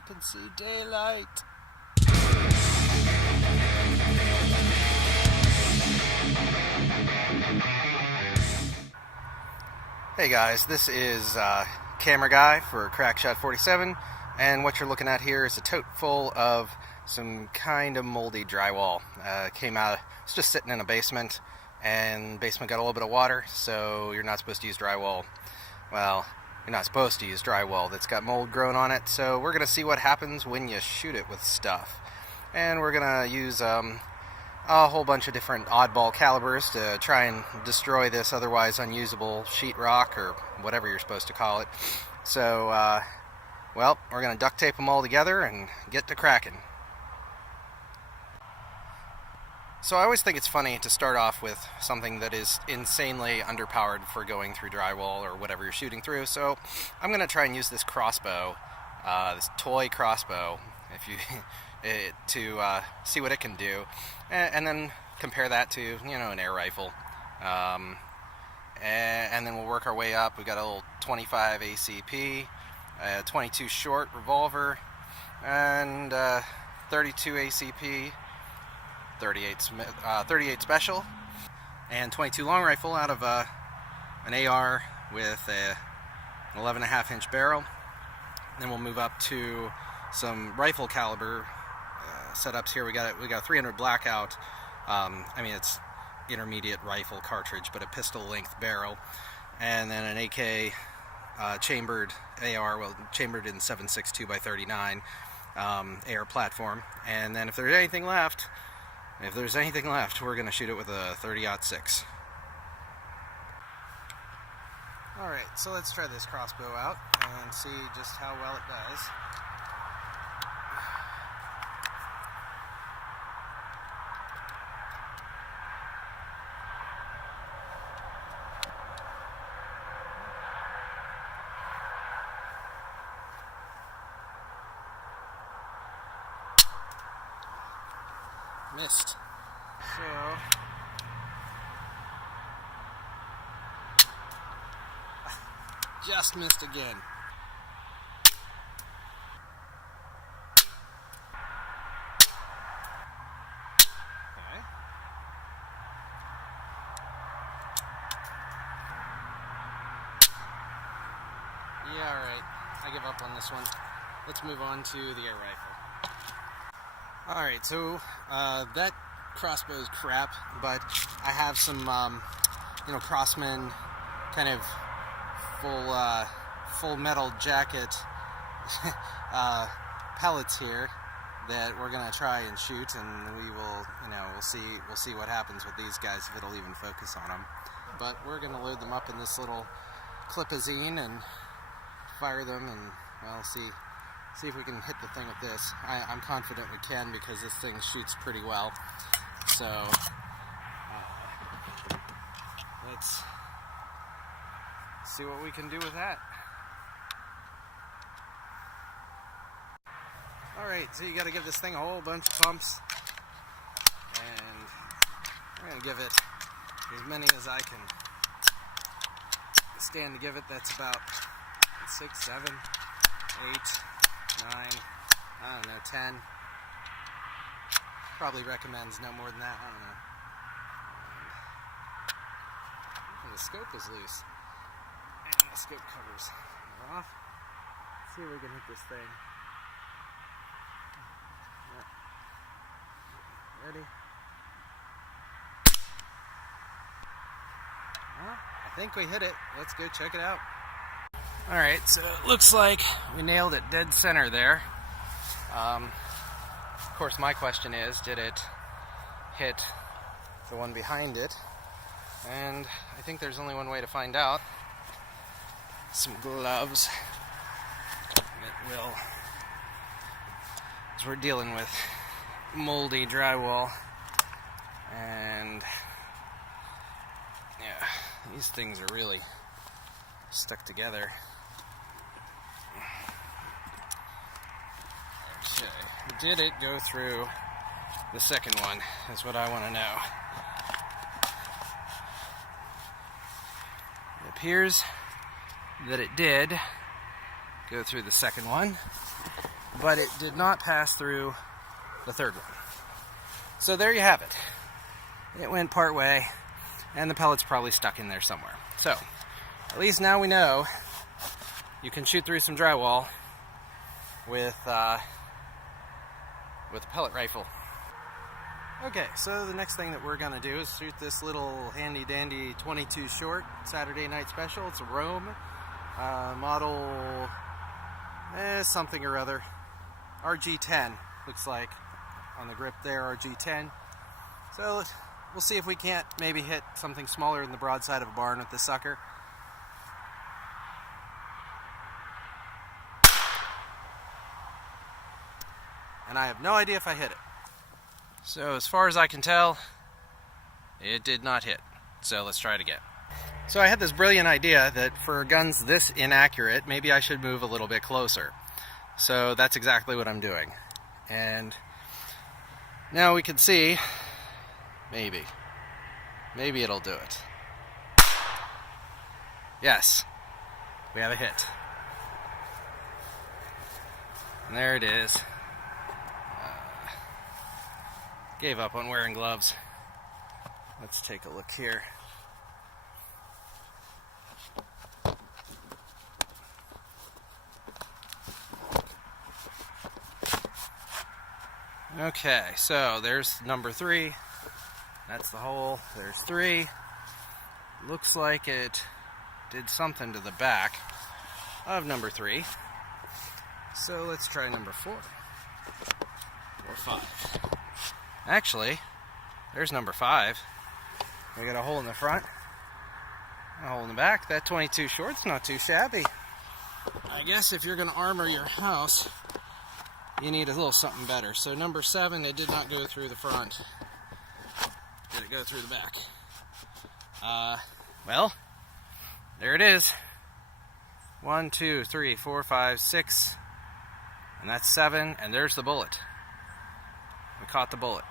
you can see daylight. Hey guys, this is Camera Guy for Crackshot 47, and what you're looking at here is a tote full of some kind of moldy drywall. Came out, it's just sitting in a basement, and the basement got a little bit of water, so you're not supposed to use drywall. Well, you're not supposed to use drywall that's got mold growing on it, so we're going to see what happens when you shoot it with stuff. And we're going to use a whole bunch of different oddball calibers to try and destroy this otherwise unusable sheetrock, or whatever you're supposed to call it. So, well, we're going to duct tape them all together and get to cracking. So I always think it's funny to start off with something that is insanely underpowered for going through drywall or whatever you're shooting through. So I'm going to try and use this crossbow, this toy crossbow, to see what it can do, and then compare that to, an air rifle. And then we'll work our way up. We've got a little 25 ACP, 22 short revolver, and 32 ACP, 38 special, and 22 long rifle out of an AR with an 11.5 inch barrel. Then we'll move up to some rifle caliber setups here. We got 300 blackout. It's intermediate rifle cartridge, but a pistol length barrel, and then an AK chambered AR, chambered in 7.62 by 39 AR platform. And then if there's anything left, we're going to shoot it with a 30-06. Alright, so let's try this crossbow out and see just how well it does. Missed. So just missed again. Okay. Yeah, alright. I give up on this one. Let's move on to the air rifle. Alright, so that crossbow is crap, but I have some, Crossman kind of full metal jacket pellets here that we're gonna try and shoot, and we will, we'll see what happens with these guys, if it'll even focus on them. But we're gonna load them up in this little clipazine and fire them, and well, see if we can hit the thing with this. I'm confident we can, because this thing shoots pretty well. So let's see what we can do with that. Alright, so you gotta give this thing a whole bunch of pumps, and I'm gonna give it as many as I can stand to give it. That's about 6, 7, 8, 9, I don't know, 10. Probably recommends no more than that, I don't know. And the scope is loose. And the scope covers are off. Let's see if we can hit this thing. Yeah. Ready? Well, I think we hit it. Let's go check it out. Alright, so it looks like we nailed it dead center there. Of course, my question is, did it hit the one behind it? And I think there's only one way to find out. Some gloves. It will, as we're dealing with moldy drywall. And yeah, these things are really stuck together. Okay, did it go through the second one? Is what I want to know. It appears that it did go through the second one, but it did not pass through the third one. So there you have it. It went part way, and the pellet's probably stuck in there somewhere. So, at least now we know you can shoot through some drywall with a pellet rifle. Okay, so the next thing that we're going to do is shoot this little handy-dandy 22 short Saturday night special. It's a Rome model something or other. RG10, looks like, on the grip there, RG10. So we'll see if we can't maybe hit something smaller than the broadside of a barn with this sucker. And I have no idea if I hit it. So as far as I can tell, it did not hit. So let's try it again. So I had this brilliant idea that for guns this inaccurate, maybe I should move a little bit closer. So that's exactly what I'm doing. And now we can see, maybe it'll do it. Yes, we have a hit. And there it is. Gave up on wearing gloves. Let's take a look here. Okay, so there's number 3. That's the hole. There's 3. Looks like it did something to the back of number 3. So let's try number 4 or 5. Actually, there's number 5. We got a hole in the front, a hole in the back. That 22 short's not too shabby. I guess if you're going to armor your house, you need a little something better. So number 7, it did not go through the front. Did it go through the back? Well, there it is. 1, 2, 3, 4, 5, 6. And that's 7, and there's the bullet. We caught the bullet.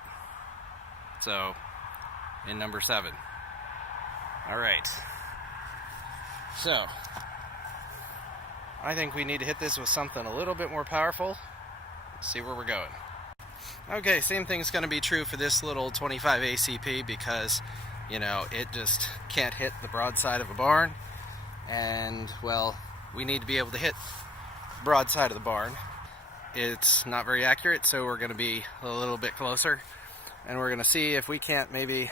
So, in number 7. Alright. So, I think we need to hit this with something a little bit more powerful. See where we're going. Okay, same thing's going to be true for this little 25 ACP because, you know, it just can't hit the broadside of a barn. And, well, we need to be able to hit the broadside of the barn. It's not very accurate, so we're going to be a little bit closer. And we're going to see if we can't maybe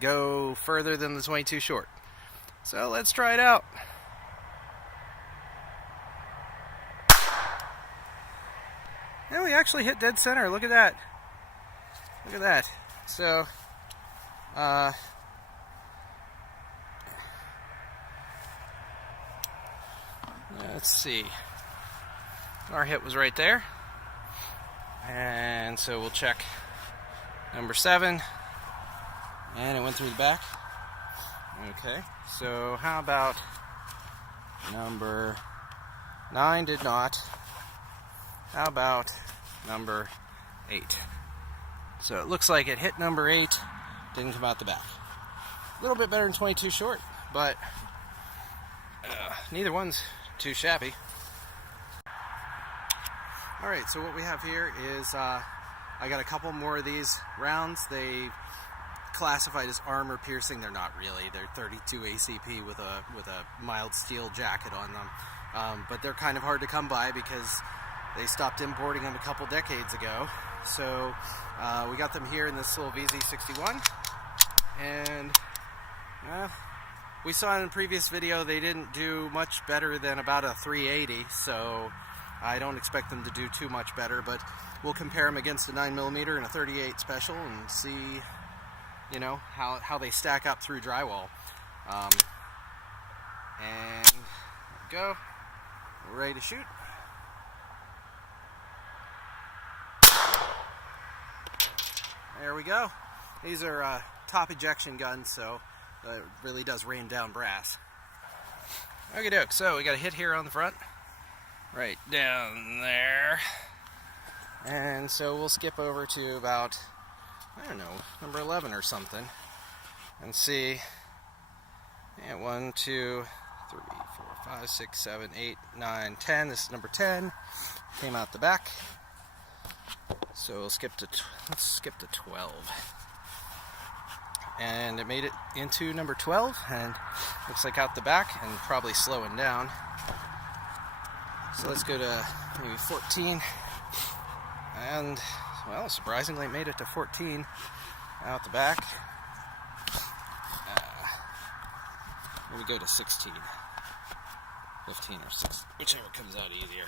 go further than the 22 short. So let's try it out. And we actually hit dead center. Look at that. Look at that. So, let's see. Our hit was right there. And so we'll check number 7. And it went through the back. Okay. So how about number 9 did not. How about number 8? So it looks like it hit number 8, didn't come out the back. A little bit better than 22 short, but neither one's too shabby. Alright, so what we have here is I got a couple more of these rounds. They classified as armor piercing. They're not really. They're 32 ACP with a mild steel jacket on them. But they're kind of hard to come by because they stopped importing them a couple decades ago. So we got them here in this little VZ61. And we saw in a previous video they didn't do much better than about a 380. So I don't expect them to do too much better. But we'll compare them against a 9mm and a 38 special and see, you know, how they stack up through drywall. And there we go. We're ready to shoot. There we go. These are top ejection guns, so it really does rain down brass. Okie doke, so we got a hit here on the front. Right down there. And so we'll skip over to about, I don't know, number 11 or something. And see. And 1, 2, 3, 4, 5, 6, 7, 8, 9, 10. This is number 10. Came out the back. So let's skip to 12. And it made it into number 12, and looks like out the back and probably slowing down. So let's go to maybe 14. And, well, surprisingly made it to 14 out the back. Maybe go to 16. 15 or 16, whichever comes out easier.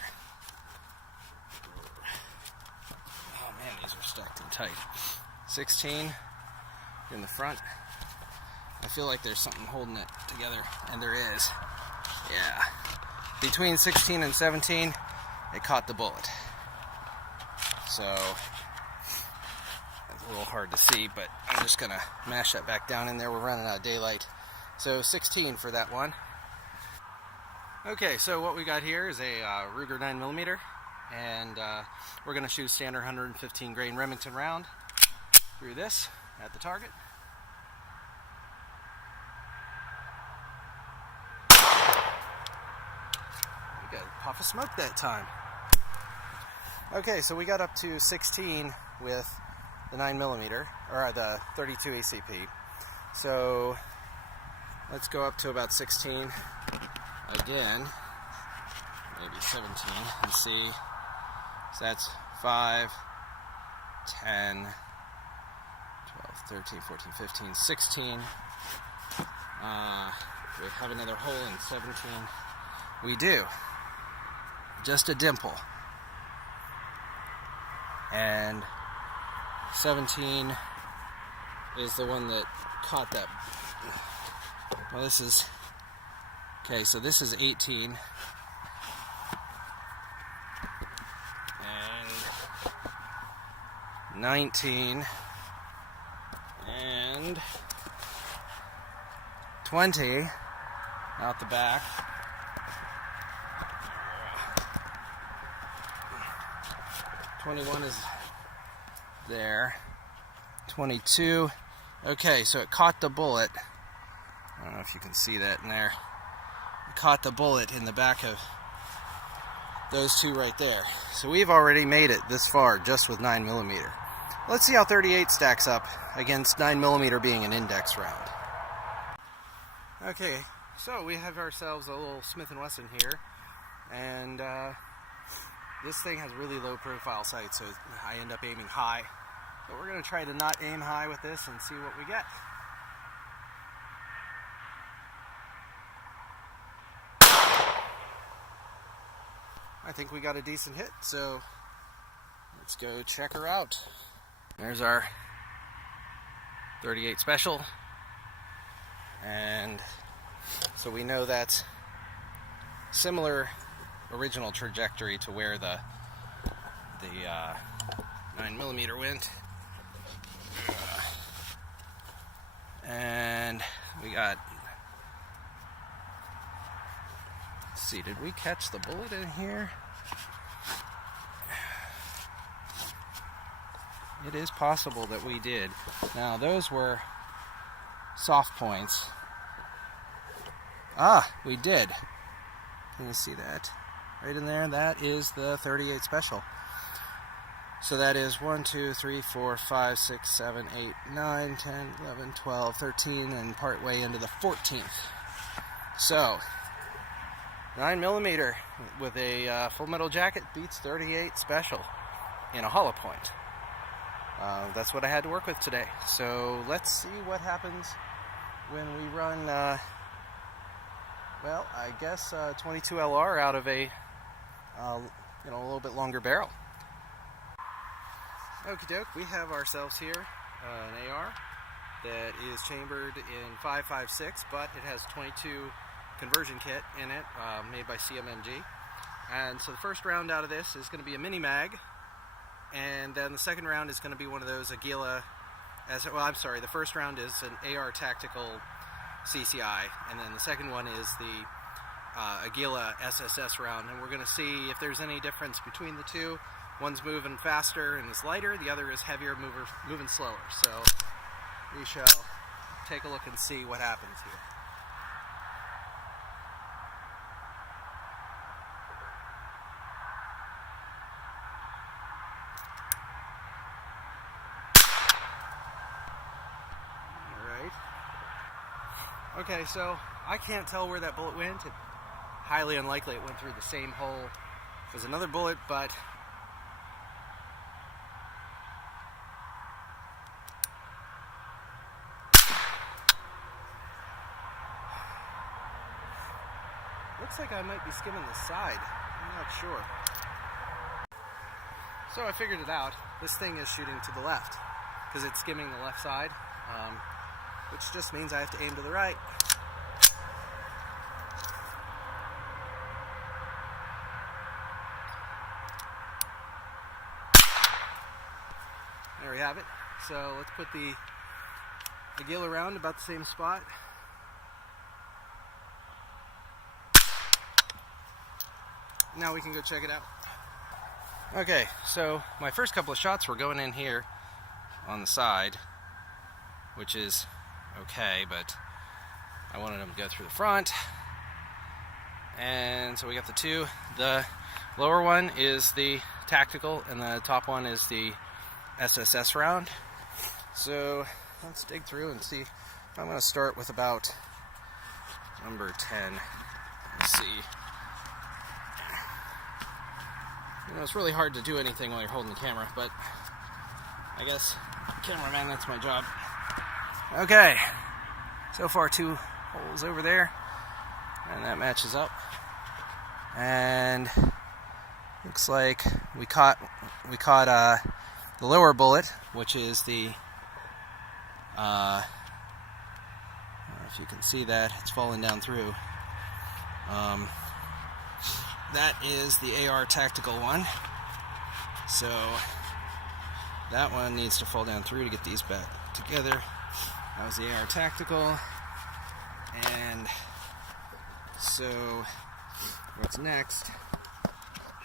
Oh man, these are stacked and tight. 16 in the front. I feel like there's something holding it together, and there is. Yeah. Between 16 and 17, it caught the bullet. So, it's a little hard to see, but I'm just going to mash that back down in there. We're running out of daylight. So, 16 for that one. Okay, so what we got here is a Ruger 9mm, and we're going to shoot standard 115 grain Remington round through this at the target. We got a puff of smoke that time. Okay, so we got up to 16 with the 9mm, or the 32 ACP. So let's go up to about 16 again, maybe 17, and see. So that's 5, 10, 12, 13, 14, 15, 16. We have another hole in 17. We do. Just a dimple. And 17 is the one that caught that. Well, this is, okay, so this is 18. And 19. And 20 out the back. 21 is there. 22. Okay, so it caught the bullet. I don't know if you can see that in there. It caught the bullet in the back of those two right there. So we've already made it this far just with 9mm. Let's see how 38 stacks up against 9mm being an index round. Okay, so we have ourselves a little Smith & Wesson here, and this thing has really low profile sights, so I end up aiming high. But we're going to try to not aim high with this and see what we get. I think we got a decent hit, so let's go check her out. There's our 38 special, and so we know that's similar original trajectory to where the 9mm went. And we got, let's see, did we catch the bullet in here? It is possible that we did. Now those were soft points. Ah, we did. Can you see that? Right in there, that is the 38 special. So that is 1, 2, 3, 4, 5, 6, 7, 8, 9, 10, 11, 12, 13, and part way into the 14th. So, 9mm with a full metal jacket beats 38 special in a hollow point. That's what I had to work with today. So let's see what happens when we run, well, I guess 22 LR out of a a little bit longer barrel. Okie doke, we have ourselves here an AR that is chambered in 5.56, but it has 22 conversion kit in it, made by CMMG. And so the first round out of this is going to be a mini mag, and then the second round is going to be one of those Aguila the first round is an AR tactical CCI, and then the second one is the Aguila SSS round, and we're going to see if there's any difference between the two. One's moving faster and is lighter, the other is heavier, moving slower. So we shall take a look and see what happens here. Okay, so I can't tell where that bullet went. It's highly unlikely it went through the same hole as another bullet, but looks like I might be skimming the side. I'm not sure. So I figured it out. This thing is shooting to the left because it's skimming the left side, which just means I have to aim to the right. There we have it. So let's put the Aguila round about the same spot. Now we can go check it out. Okay, so my first couple of shots were going in here on the side, which is okay, but I wanted them to go through the front. And so we got the two. The lower one is the tactical, and the top one is the SSS round. So let's dig through and see. I'm going to start with about number 10. Let's see. You know, it's really hard to do anything while you're holding the camera, but I guess cameraman, that's my job. Okay, so far 2 holes over there, and that matches up. And looks like we caught the lower bullet, which is the I don't know if you can see that, it's falling down through. That is the AR tactical one. So that one needs to fall down through to get these back together. That was the AR tactical. And so what's next?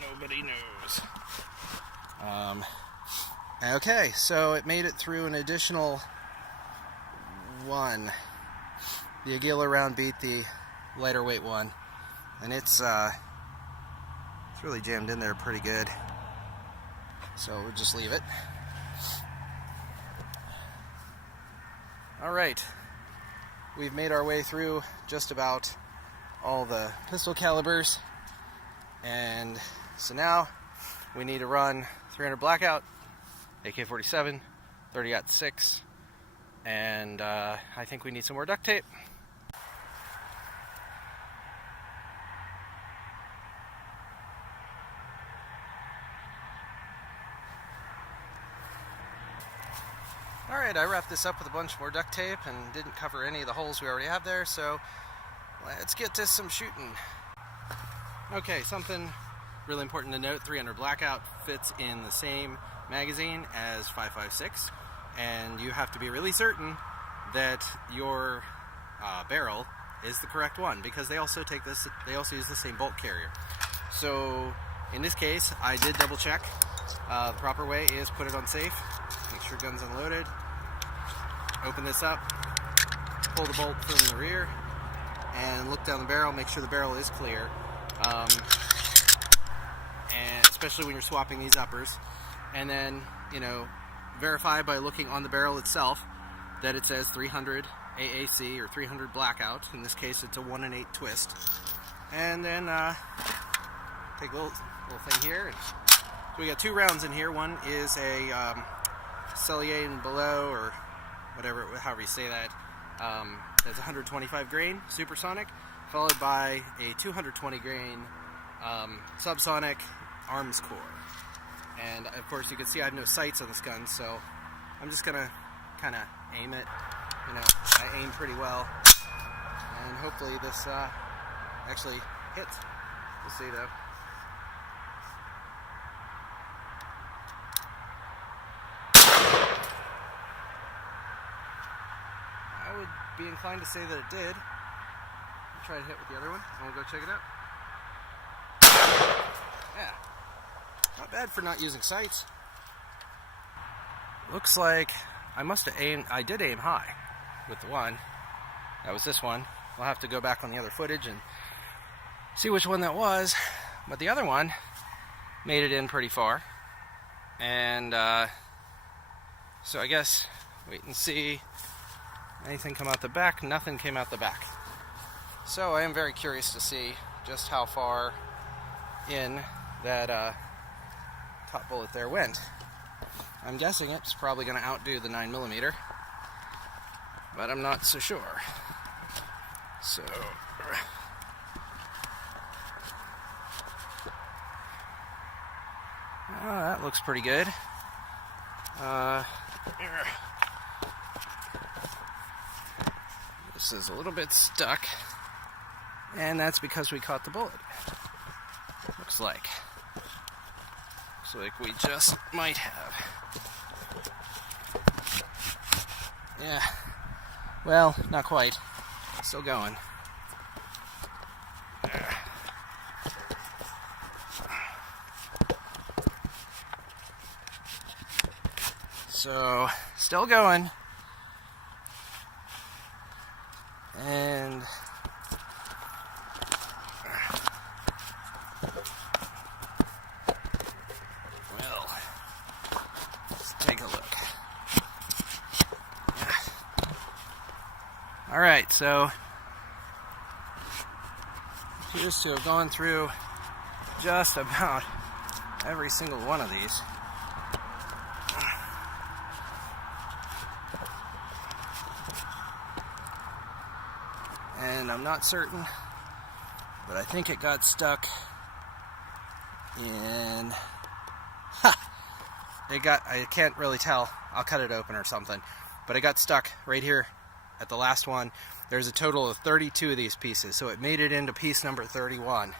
Nobody knows. Okay, so it made it through an additional one. The Aguila round beat the lighter weight one, and it's really jammed in there pretty good. So we'll just leave it. Alright, we've made our way through just about all the pistol calibers, and so now we need to run 300 blackout, AK-47, 30-06, and I think we need some more duct tape. Alright, I wrapped this up with a bunch more duct tape and didn't cover any of the holes we already have there, so let's get to some shooting. Okay, something really important to note, 300 blackout fits in the same magazine as 5.56, and you have to be really certain that your barrel is the correct one, because they also use the same bolt carrier. So in this case, I did double check. The proper way is put it on safe, make sure gun's unloaded, open this up, pull the bolt from the rear, and look down the barrel, make sure the barrel is clear, and especially when you're swapping these uppers. And then, you know, verify by looking on the barrel itself that it says 300 AAC or 300 blackout. In this case, it's a 1 1/8 twist. And then take a little thing here. And so we got 2 rounds in here. One is a Cellier and below, or whatever, however you say that. That's 125 grain supersonic, followed by a 220 grain subsonic arms core. And of course, you can see I have no sights on this gun, so I'm just gonna kind of aim it. You know, I aim pretty well, and hopefully this actually hits. We'll see though. I would be inclined to say that it did. I'll try to hit with the other one, and we'll go check it out. Yeah, not bad for not using sights. Looks like I must have aimed, I did aim high with the one. That was this one. We'll have to go back on the other footage and see which one that was. But the other one made it in pretty far. And so I guess wait and see Anything come out the back? Nothing came out the back. So I am very curious to see just how far in that top bullet there went. I'm guessing it's probably going to outdo the 9mm, but I'm not so sure. So that looks pretty good. This is a little bit stuck, and that's because we caught the bullet. Looks like we just might have. Yeah, well, not quite. Still going. So, still going. And well, let's take a look. Yeah. All right, so appears to have gone through just about every single one of these. And I'm not certain, but I think it got stuck in, I can't really tell, I'll cut it open or something, but it got stuck right here at the last one. There's a total of 32 of these pieces, so it made it into piece number 31.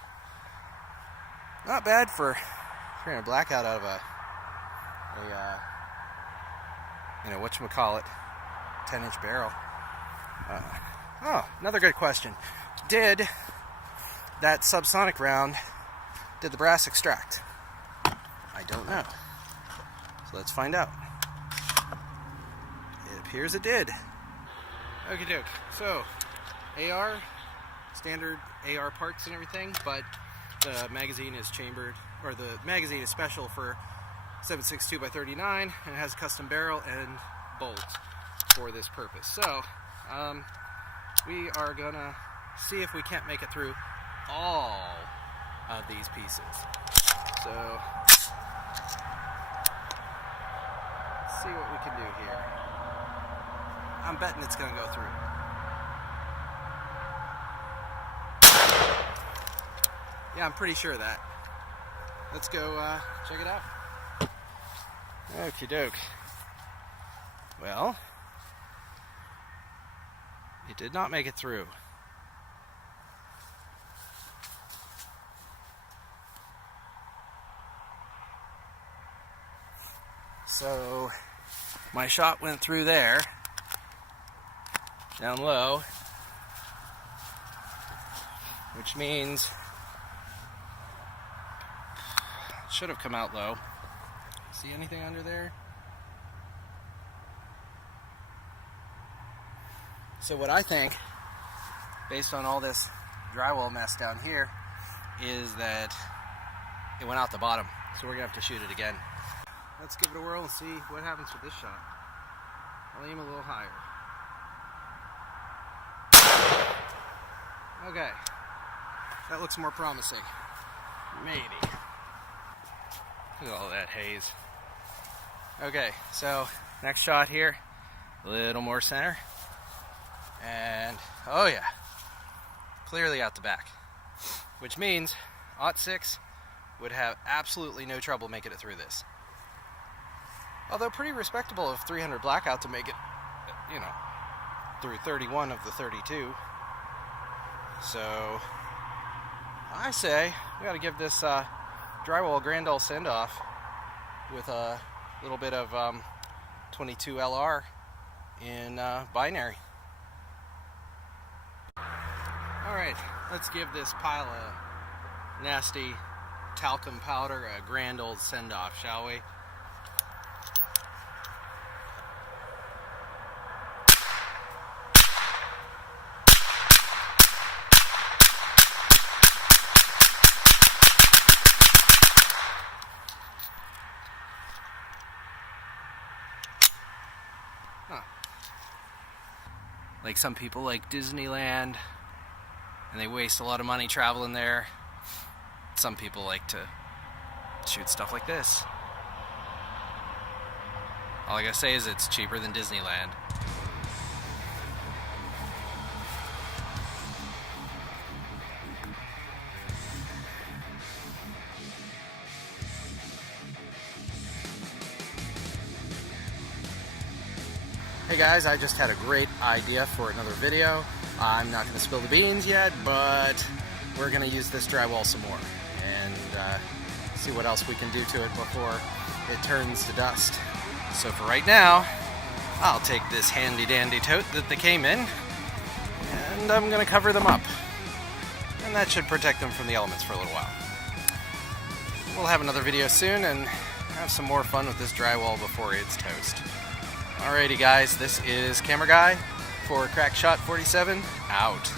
Not bad for a blackout out of a whatchamacallit, 10-inch barrel. Oh, another good question. Did that subsonic round, did the brass extract? I don't know. So let's find out. It appears it did. Okie doke. So, AR, standard AR parts and everything, but the magazine is chambered, or the magazine is special for 7.62 by 39, and it has a custom barrel and bolt for this purpose. So, we are gonna see if we can't make it through all of these pieces. So, let's see what we can do here. I'm betting it's gonna go through. Yeah, I'm pretty sure of that. Let's go check it out. Okie doke. Well, it did not make it through. So my shot went through there, down low, which means it should have come out low. See anything under there? So what I think, based on all this drywall mess down here, is that it went out the bottom. So we're gonna have to shoot it again. Let's give it a whirl and see what happens with this shot. I'll aim a little higher. Okay, that looks more promising. Maybe. Look at all that haze. Okay, so next shot here, a little more center. And, oh yeah, clearly out the back. Which means .6 would have absolutely no trouble making it through this. Although pretty respectable of 300 blackout to make it, you know, through 31 of the 32. So, I say we gotta give this drywall a grand old send-off with a little bit of 22 LR in binary. Alright, let's give this pile of nasty talcum powder a grand old send-off, shall we? Like some people like Disneyland, and they waste a lot of money traveling there. Some people like to shoot stuff like this. All I gotta say is it's cheaper than Disneyland. Hey guys, I just had a great idea for another video. I'm not going to spill the beans yet, but we're going to use this drywall some more and see what else we can do to it before it turns to dust. So for right now, I'll take this handy dandy tote that they came in and I'm going to cover them up. And that should protect them from the elements for a little while. We'll have another video soon and have some more fun with this drywall before it's toast. Alrighty guys, this is Camera Guy for Crackshot 47, out.